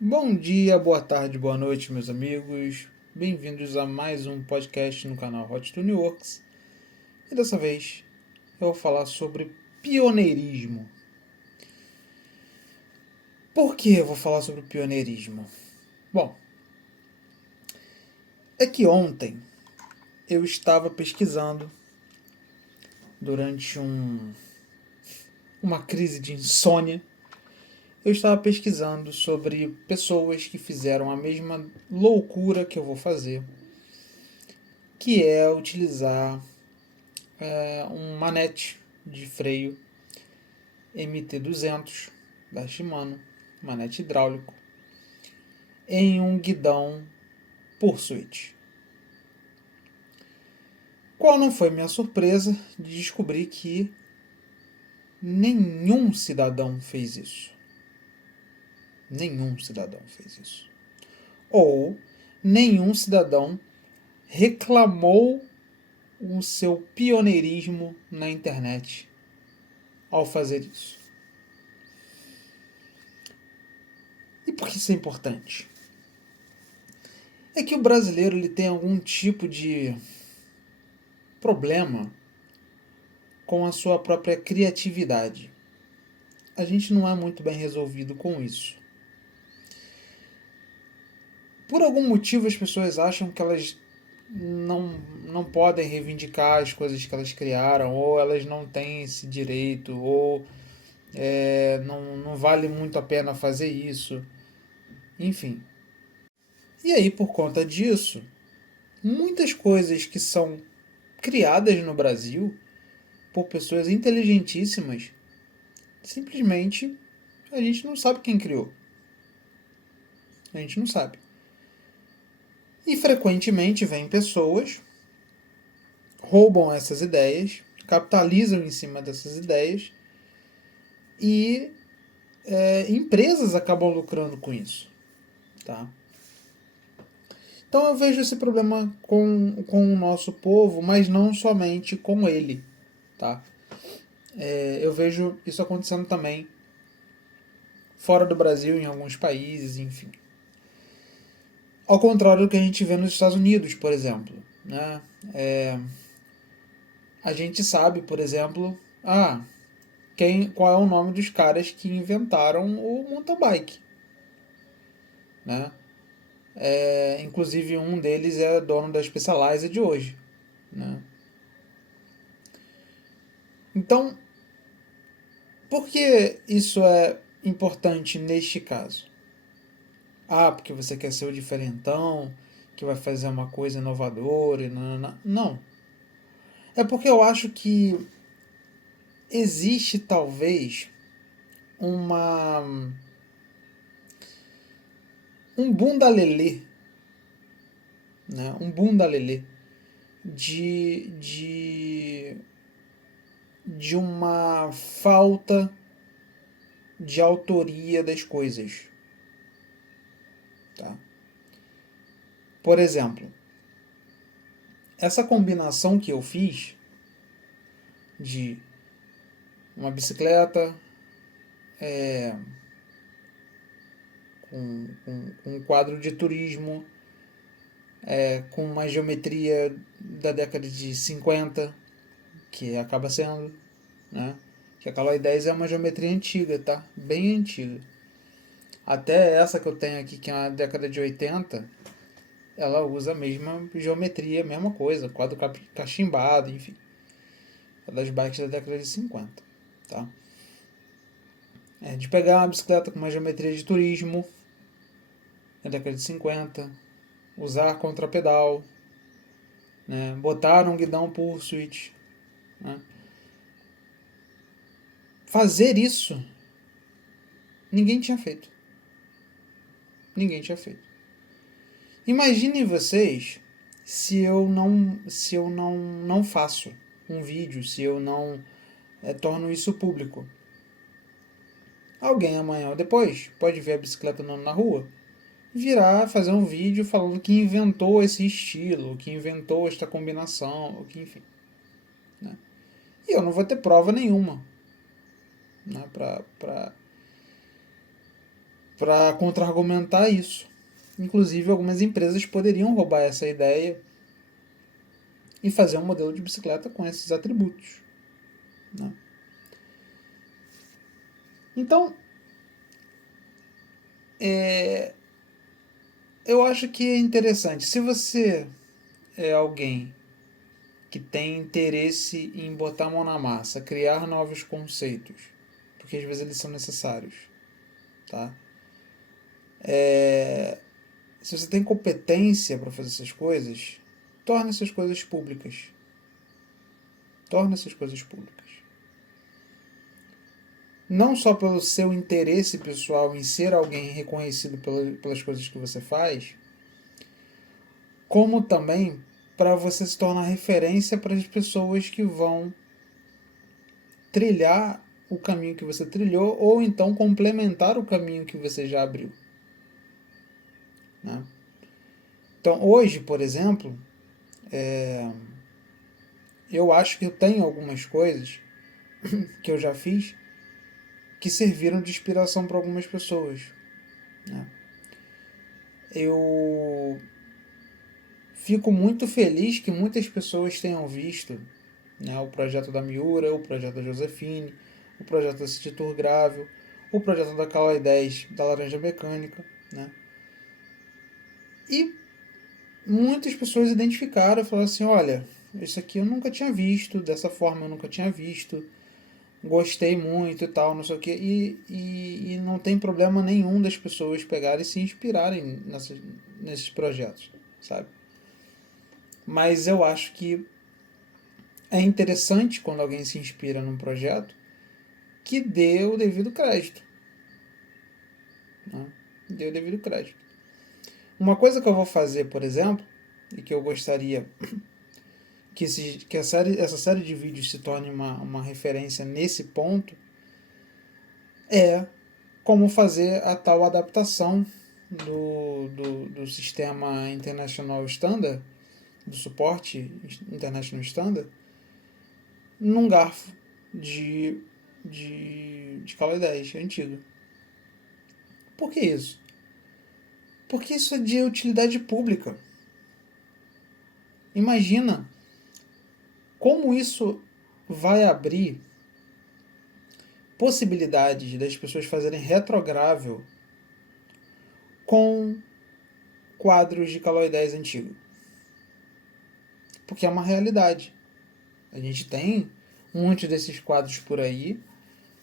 Bom dia, boa tarde, boa noite, meus amigos. Bem-vindos a mais um podcast no canal Hot to New Works. E dessa vez eu vou falar sobre pioneirismo. Por que eu vou falar sobre pioneirismo? Bom, é que ontem eu estava pesquisando durante uma crise de insônia. Eu estava pesquisando sobre pessoas que fizeram a mesma loucura que eu vou fazer, que é utilizar um manete de freio MT-200 da Shimano, manete hidráulico, em um guidão Pursuit. Qual não foi minha surpresa de descobrir que nenhum cidadão fez isso. Nenhum cidadão fez isso. Ou nenhum cidadão reclamou o seu pioneirismo na internet ao fazer isso. E por que isso é importante? É que o brasileiro ele tem algum tipo de problema com a sua própria criatividade. A gente não é muito bem resolvido com isso. Por algum motivo as pessoas acham que elas não podem reivindicar as coisas que elas criaram, ou elas não têm esse direito, ou não vale muito a pena fazer isso. Enfim. E aí, por conta disso, muitas coisas que são criadas no Brasil por pessoas inteligentíssimas, simplesmente a gente não sabe quem criou. A gente não sabe. E frequentemente vêm pessoas, roubam essas ideias, capitalizam em cima dessas ideias e empresas acabam lucrando com isso. Tá? Então eu vejo esse problema com o nosso povo, mas não somente com ele. Tá? Eu vejo isso acontecendo também fora do Brasil, em alguns países, enfim. Ao contrário do que a gente vê nos Estados Unidos, por exemplo. Né? A gente sabe, por exemplo, qual é o nome dos caras que inventaram o mountain bike. Né? Inclusive um deles é dono da Specialized de hoje. Né? Então, por que isso é importante neste caso? Porque você quer ser o diferentão, que vai fazer uma coisa inovadora e não. Não. É porque eu acho que existe talvez uma um bunda-lelê, né? Um bunda-lelê de uma falta de autoria das coisas. Tá? Por exemplo, essa combinação que eu fiz de uma bicicleta com um quadro de turismo, com uma geometria da década de 50, que acaba sendo, né? Que a Caloi 10 é uma geometria antiga, tá? Bem antiga. Até essa que eu tenho aqui, que é uma década de 80, ela usa a mesma geometria, a mesma coisa, quadro cachimbado, enfim. É das bikes da década de 50, tá? De pegar uma bicicleta com uma geometria de turismo, na década de 50, usar contrapedal, né? Botar um guidão Pursuit, né? Fazer isso, ninguém tinha feito. Ninguém tinha feito. Imaginem vocês se eu não faço um vídeo, se eu não torno isso público. Alguém amanhã ou depois pode ver a bicicleta andando na rua, virar, fazer um vídeo falando que inventou esse estilo, que inventou esta combinação, ou que enfim. Né? E eu não vou ter prova nenhuma, né, para contra-argumentar isso. Inclusive, algumas empresas poderiam roubar essa ideia e fazer um modelo de bicicleta com esses atributos, né? Então, eu acho que é interessante. Se você é alguém que tem interesse em botar a mão na massa, criar novos conceitos, porque às vezes eles são necessários, tá? Se você tem competência para fazer essas coisas, torne essas coisas públicas. Torne essas coisas públicas. Não só pelo seu interesse pessoal em ser alguém reconhecido pelas coisas que você faz, como também para você se tornar referência para as pessoas que vão trilhar o caminho que você trilhou ou então complementar o caminho que você já abriu, né? Então, hoje, por exemplo, eu acho que eu tenho algumas coisas que eu já fiz que serviram de inspiração para algumas pessoas, né? Eu fico muito feliz que muitas pessoas tenham visto, né, o projeto da Miura, o projeto da Josefine, o projeto da City Tour Gravel, o projeto da Caloi 10 da Laranja Mecânica, né? E muitas pessoas identificaram e falaram assim, olha, isso aqui eu nunca tinha visto, dessa forma eu nunca tinha visto, gostei muito e tal, não sei o que, e não tem problema nenhum das pessoas pegarem e se inspirarem nesses projetos, sabe? Mas eu acho que é interessante quando alguém se inspira num projeto que dê o devido crédito, né? Dê o devido crédito. Uma coisa que eu vou fazer, por exemplo, e que eu gostaria que essa série de vídeos se torne uma referência nesse ponto, é como fazer a tal adaptação do sistema International Standard, do suporte International Standard, num garfo de Caloi 10 antigo. Por que isso? Porque isso é de utilidade pública. Imagina como isso vai abrir possibilidades das pessoas fazerem retrogravel com quadros de Caloi 10 antigo. Porque é uma realidade. A gente tem muitos desses quadros por aí,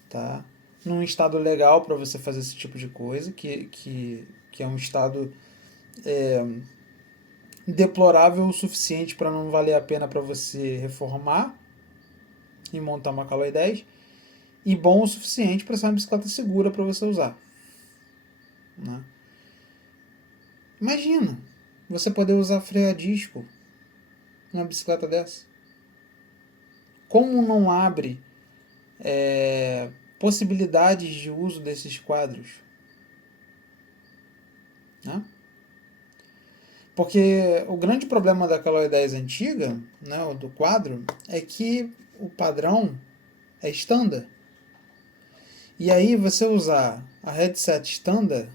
tá? Num estado legal para você fazer esse tipo de coisa, que é um estado deplorável o suficiente para não valer a pena para você reformar e montar uma Caloi 10, e bom o suficiente para ser uma bicicleta segura para você usar, né? Imagina você poder usar freio a disco numa bicicleta dessa. Como não abre possibilidades de uso desses quadros, né? Porque o grande problema da Caloi 10 antiga, né, do quadro, é que o padrão é standard. E aí você usar a headset standard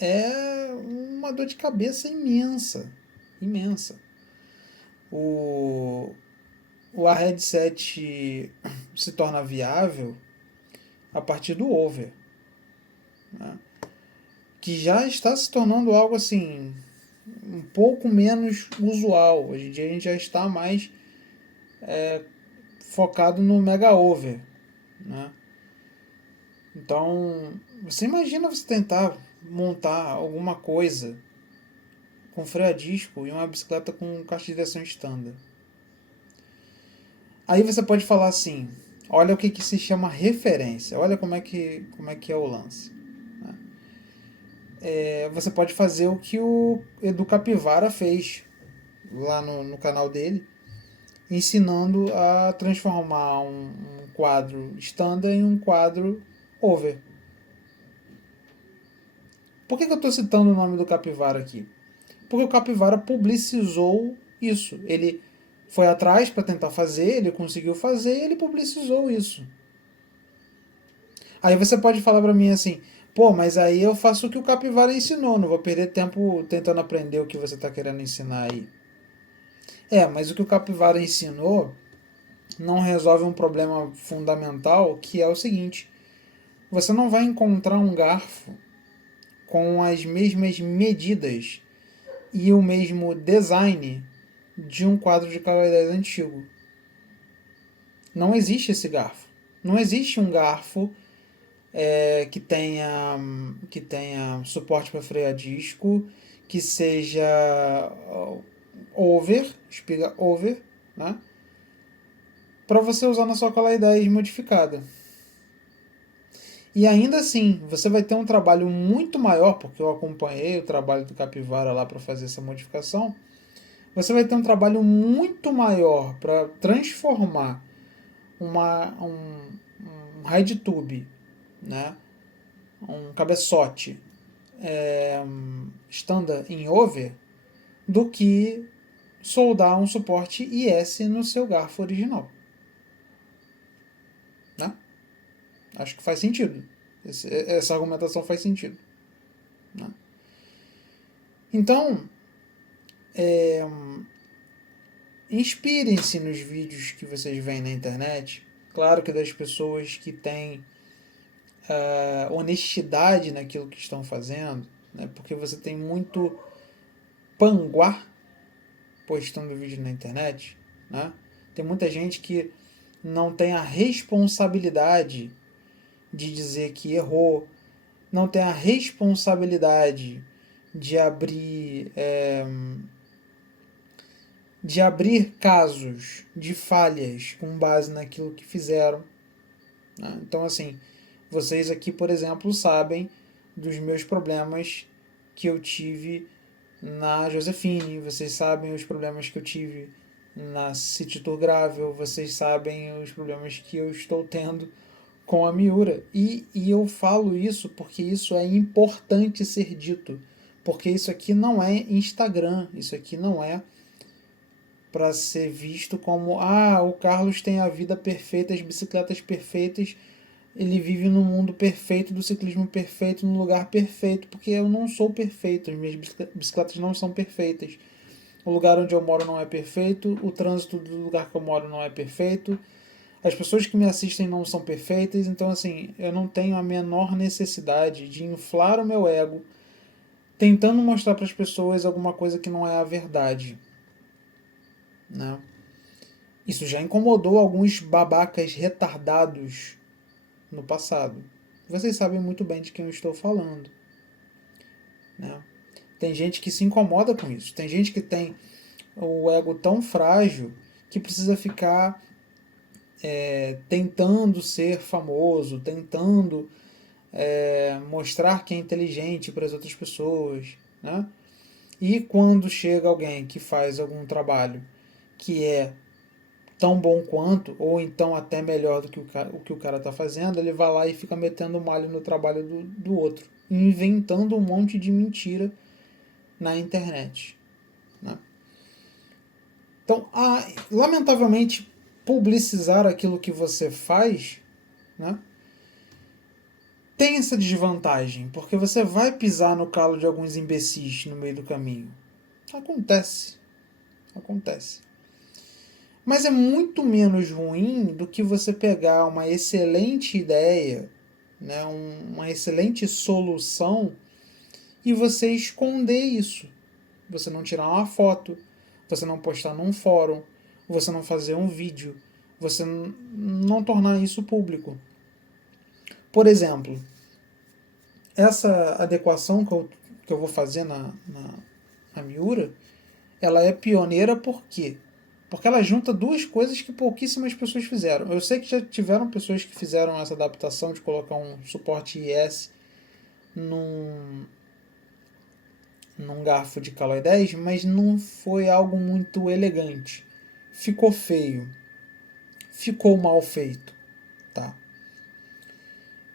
é uma dor de cabeça imensa. Imensa. A headset se torna viável a partir do over, né? Que já está se tornando algo assim um pouco menos usual. Hoje em dia a gente já está mais focado no mega over, né? Então, você imagina você tentar montar alguma coisa com freio a disco e uma bicicleta com caixa de direção standard. Aí você pode falar assim, olha o que se chama referência, olha como é que é o lance. Você pode fazer o que o Edu Capivara fez lá no canal dele, ensinando a transformar um quadro standard em um quadro over. Por que eu estou citando o nome do Capivara aqui? Porque o Capivara publicizou isso. Ele foi atrás para tentar fazer, ele conseguiu fazer e ele publicizou isso. Aí você pode falar para mim assim, Pô, mas aí eu faço o que o capivara ensinou, não vou perder tempo tentando aprender o que você está querendo ensinar aí. Mas o que o capivara ensinou não resolve um problema fundamental, que é o seguinte: você não vai encontrar um garfo com as mesmas medidas e o mesmo design de um quadro de caloridades antigo. Não existe esse garfo. Não existe um garfo que tenha suporte para freio a disco, que seja over, espiga over, né? Para você usar na sua cola 10 modificada. E ainda assim, você vai ter um trabalho muito maior, porque eu acompanhei o trabalho do Capivara lá para fazer essa modificação. Você vai ter um trabalho muito maior para transformar um RedTube, né? Um cabeçote standard em over, do que soldar um suporte IS no seu garfo original. Né? Acho que faz sentido. Essa argumentação faz sentido. Né? Então, inspirem-se nos vídeos que vocês veem na internet. Claro que das pessoas que têm honestidade naquilo que estão fazendo, né? Porque você tem muito panguá postando vídeo na internet. Né? Tem muita gente que não tem a responsabilidade de dizer que errou, não tem a responsabilidade de abrir casos de falhas com base naquilo que fizeram. Né? Então, assim, vocês aqui, por exemplo, sabem dos meus problemas que eu tive na Josefine, vocês sabem os problemas que eu tive na City Tour Gravel, vocês sabem os problemas que eu estou tendo com a Miura. E eu falo isso porque isso é importante ser dito. Porque isso aqui não é Instagram, isso aqui não é para ser visto como o Carlos tem a vida perfeita, as bicicletas perfeitas, ele vive no mundo perfeito, do ciclismo perfeito, no lugar perfeito, porque eu não sou perfeito, as minhas bicicletas não são perfeitas. O lugar onde eu moro não é perfeito, o trânsito do lugar que eu moro não é perfeito, as pessoas que me assistem não são perfeitas, então assim, eu não tenho a menor necessidade de inflar o meu ego tentando mostrar para as pessoas alguma coisa que não é a verdade. Né? Isso já incomodou alguns babacas retardados no passado. Vocês sabem muito bem de quem eu estou falando. Né? Tem gente que se incomoda com isso. Tem gente que tem o ego tão frágil que precisa ficar tentando ser famoso, tentando mostrar que é inteligente para as outras pessoas. Né? E quando chega alguém que faz algum trabalho que é tão bom quanto, ou então até melhor do que o que o cara está fazendo, ele vai lá e fica metendo malho no trabalho do outro, inventando um monte de mentira na internet. Né? Então, lamentavelmente, publicizar aquilo que você faz, né, tem essa desvantagem, porque você vai pisar no calo de alguns imbecis no meio do caminho. Acontece. Acontece. Mas é muito menos ruim do que você pegar uma excelente ideia, né, uma excelente solução e você esconder isso. Você não tirar uma foto, você não postar num fórum, você não fazer um vídeo, você não tornar isso público. Por exemplo, essa adequação que eu vou fazer na Miura, ela é pioneira por quê? Porque ela junta duas coisas que pouquíssimas pessoas fizeram. Eu sei que já tiveram pessoas que fizeram essa adaptação de colocar um suporte IS num garfo de Caloi 10, mas não foi algo muito elegante. Ficou feio. Ficou mal feito. Tá?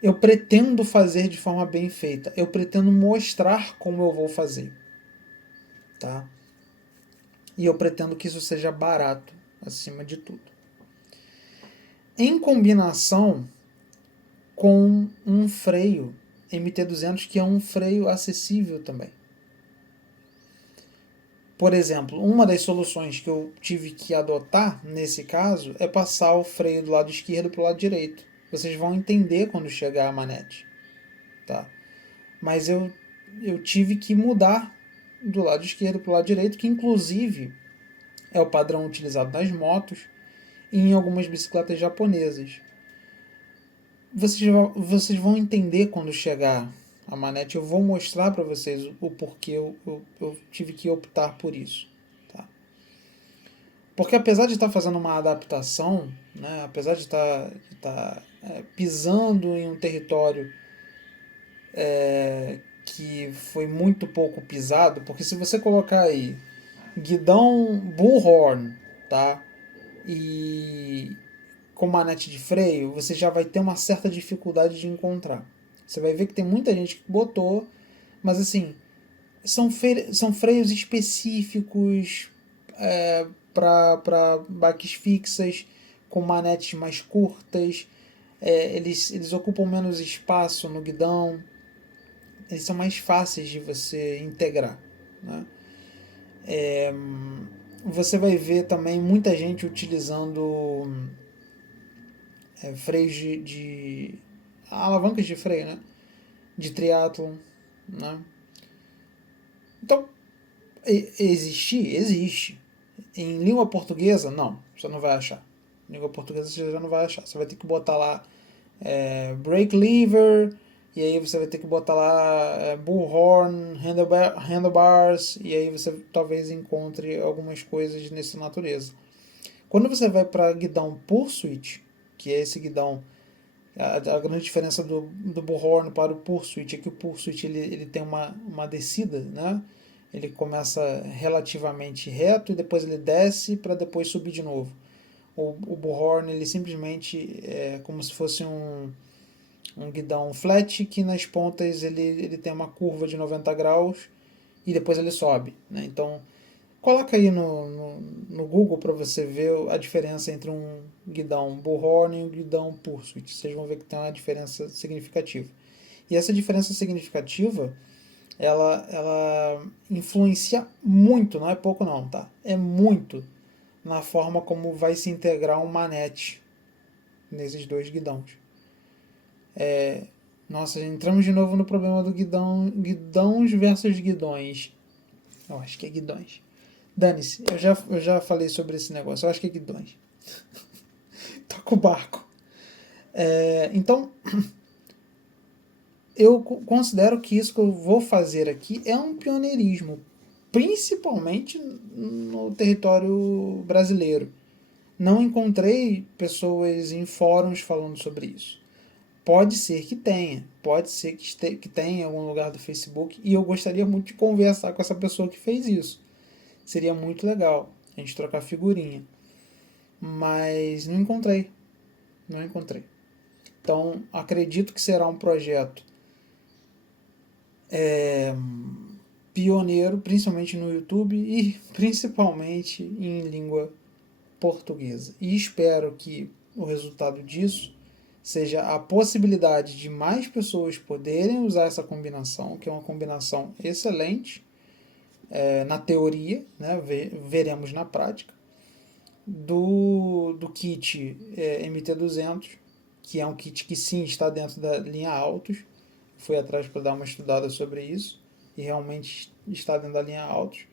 Eu pretendo fazer de forma bem feita. Eu pretendo mostrar como eu vou fazer. Tá? E eu pretendo que isso seja barato, acima de tudo. Em combinação com um freio MT-200, que é um freio acessível também. Por exemplo, uma das soluções que eu tive que adotar nesse caso é passar o freio do lado esquerdo para o lado direito. Vocês vão entender quando chegar a manete, tá? Mas eu tive que mudar do lado esquerdo para o lado direito, que inclusive é o padrão utilizado nas motos e em algumas bicicletas japonesas. Vocês vão entender quando chegar a manete. Eu vou mostrar para vocês o porquê eu tive que optar por isso. Tá? Porque apesar de estar fazendo uma adaptação, né, apesar de estar pisando em um território que foi muito pouco pisado, porque se você colocar aí guidão Bullhorn, tá? E com manete de freio, você já vai ter uma certa dificuldade de encontrar. Você vai ver que tem muita gente que botou, mas assim, são freios específicos para baques fixas, com manetes mais curtas, eles ocupam menos espaço no guidão, eles são mais fáceis de você integrar. Né? Você vai ver também muita gente utilizando freios de alavancas de freio, né? De triatlon, né? Então, existir, existe. Em língua portuguesa, não, você não vai achar. Em língua portuguesa você já não vai achar. Você vai ter que botar lá brake lever, e aí você vai ter que botar lá bullhorn, handlebars, e aí você talvez encontre algumas coisas nessa natureza. Quando você vai para guidão Pursuit, que é esse guidão, a grande diferença do Bullhorn para o Pursuit é que o Pursuit ele tem uma descida, né? Ele começa relativamente reto e depois ele desce para depois subir de novo. O Bullhorn ele simplesmente é como se fosse um guidão flat que nas pontas ele tem uma curva de 90 graus e depois ele sobe. Né? Então, coloca aí no Google para você ver a diferença entre um guidão Bullhorn e um guidão Pursuit. Vocês vão ver que tem uma diferença significativa. E essa diferença significativa, ela influencia muito, não é pouco não, tá? É muito na forma como vai se integrar um manete nesses dois guidões. Nossa, entramos de novo no problema do guidões versus guidões. Eu acho que é guidões. Dane-se, eu já falei sobre esse negócio, eu acho que é guidões. Toca o barco. Então, eu considero que isso que eu vou fazer aqui é um pioneirismo, principalmente no território brasileiro. Não encontrei pessoas em fóruns falando sobre isso. Pode ser que tenha, pode ser que tenha em algum lugar do Facebook, e eu gostaria muito de conversar com essa pessoa que fez isso. Seria muito legal a gente trocar figurinha. Mas não encontrei. Não encontrei. Então, acredito que será um projeto pioneiro, principalmente no YouTube e principalmente em língua portuguesa. E espero que o resultado disso seja a possibilidade de mais pessoas poderem usar essa combinação, que é uma combinação excelente na teoria, né? Veremos na prática, do kit MT-200, que é um kit que sim está dentro da linha Autos. Fui atrás para dar uma estudada sobre isso e realmente está dentro da linha Autos.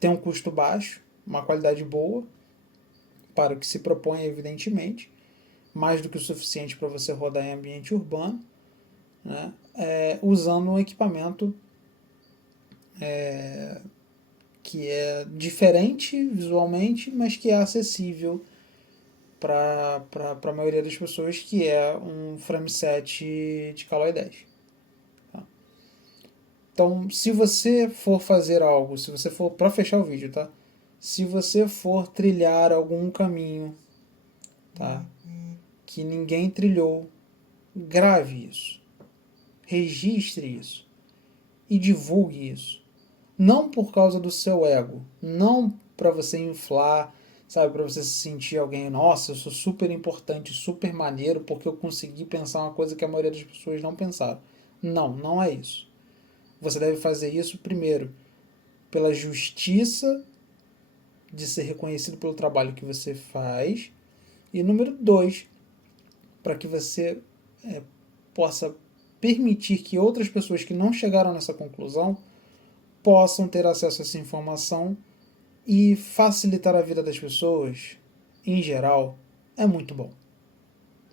Tem um custo baixo, uma qualidade boa para o que se propõe, evidentemente, mais do que o suficiente para você rodar em ambiente urbano, né? Usando um equipamento que é diferente visualmente, mas que é acessível para a maioria das pessoas, que é um frameset de Caloi 10. Tá? Então, se você for fazer algo, se você for, para fechar o vídeo, tá? Se você for trilhar algum caminho, tá? Que ninguém trilhou, grave isso, registre isso e divulgue isso. Não por causa do seu ego, não para você inflar, sabe, para você se sentir alguém, nossa, eu sou super importante, super maneiro, porque eu consegui pensar uma coisa que a maioria das pessoas não pensaram. Não, não é isso. Você deve fazer isso primeiro pela justiça de ser reconhecido pelo trabalho que você faz. E número 2, para que você possa permitir que outras pessoas que não chegaram nessa conclusão possam ter acesso a essa informação e facilitar a vida das pessoas, em geral, é muito bom.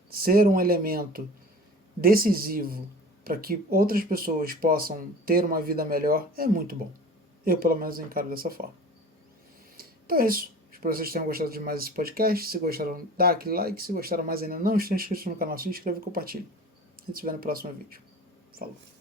Ser um elemento decisivo para que outras pessoas possam ter uma vida melhor é muito bom. Eu, pelo menos, encaro dessa forma. Então é isso. Espero que vocês tenham gostado de mais esse podcast. Se gostaram, dá aquele like. Se gostaram mais ainda, não esteja inscrito no canal, se inscreva e compartilhe. A gente se vê no próximo vídeo. Falou.